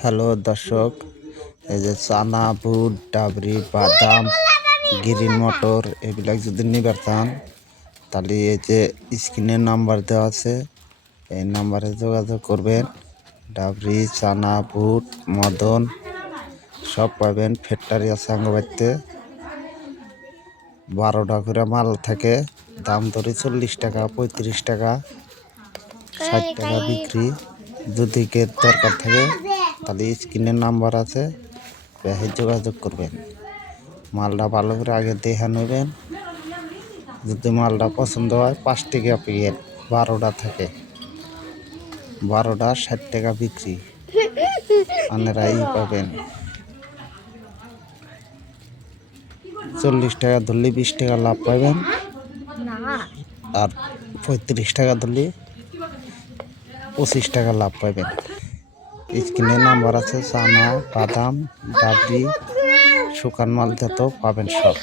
Hello দর্শক, এই যে চানা, বুট, ডাবরি, বাদাম, গ্রিন মটর এগুলা যদি নিবার চান তাহলে এই যে স্ক্রিনের নাম্বার দেওয়া আছে, এই নাম্বারে যোগাযোগ করবেন। ডাবরি, চানা, বুট, মদন সব পাবেন। ফ্যাক্টরি আছে আঙ্গবাড়িতে। 12টা করে মাল থাকে। দাম ধরে 40 টাকা, 35 টাকা, 60 টাকা বিক্রি। যদি কেউ দরকার থাকে তাহলে স্ক্রিনের নাম্বার আছে, ব্যাহে যোগাযোগ করবেন। মালটা ভালো করে আগে দেখে নেবেন। যদি মালটা পছন্দ হয় 5 টাকা প্যাকেট, 12টা থাকে। 12টা 60 টাকা বিক্রি। আপনারা পাবেন 40 টাকা ধরলে 20 টাকা লাভ পাবেন, আর 35 টাকা ধরলে 25 টাকা লাভ পাবেন। স্ক্রিনের নাম্বার আছে। চানা, বাদাম, ডাবরি, শুকান মাল যত পাবেন সব।